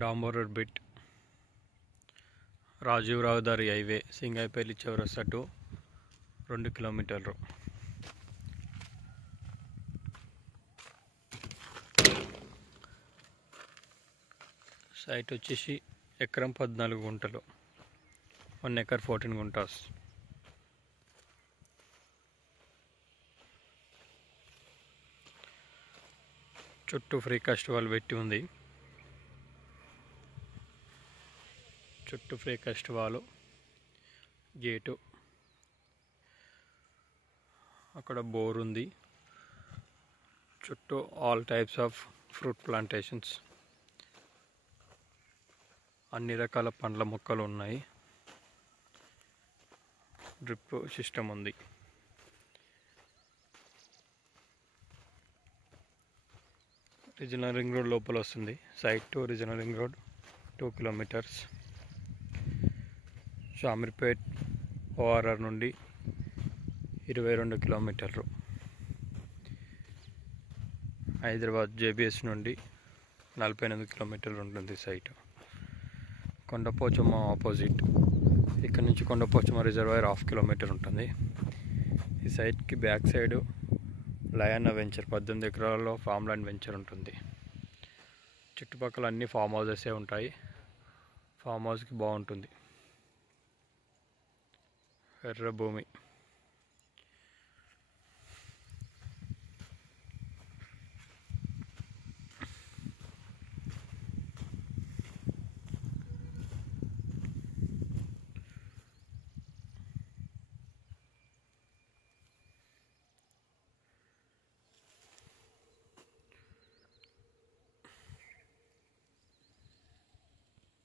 డాంబర్ road bit Rajiv రహదారి highway Singaipalli చౌరస్తా to 2 కిలోమీటర్లు. సైట్ వచ్చేసి ఎకరం 14 గుంటలు, 1 acre 14 గుంటాస్. చుట్టూ ఫ్రీ కాస్ట్ వాల్ పెట్టి ఉంది. చుట్టూ ఫ్రీ కాస్ట్ వాల్, గేటు, అక్కడ బోర్ ఉంది. చుట్టూ all types of fruit plantations, అన్ని రకాల పండ్ల మొక్కలు ఉన్నాయి. డ్రిప్ సిస్టమ్ ఉంది. రీజనల్ రింగ్ రోడ్ లోపల వస్తుంది. Site to regional ring road 2 kilometres. Shamirpet ORR నుండి 22 కిలోమీటర్లు. హైదరాబాద్ జేబీఎస్ నుండి 48 కిలోమీటర్లు ఉంటుంది సైట్. కొండపోచమ్మ ఆపోజిట్, ఇక్కడ నుంచి కొండపోచమ్మ రిజర్వాయర్ 1/2 కిలోమీటర్ ఉంటుంది. ఈ సైట్కి బ్యాక్ సైడ్ లయన్న వెంచర్ 18 ఎకరాలలో ఫామ్ ల్యాండ్ వెంచర్ ఉంటుంది. చుట్టుపక్కల అన్ని ఫామ్ హౌసెసే ఉంటాయి. ఫామ్ హౌస్కి బాగుంటుంది. ఎర్ర భూమి.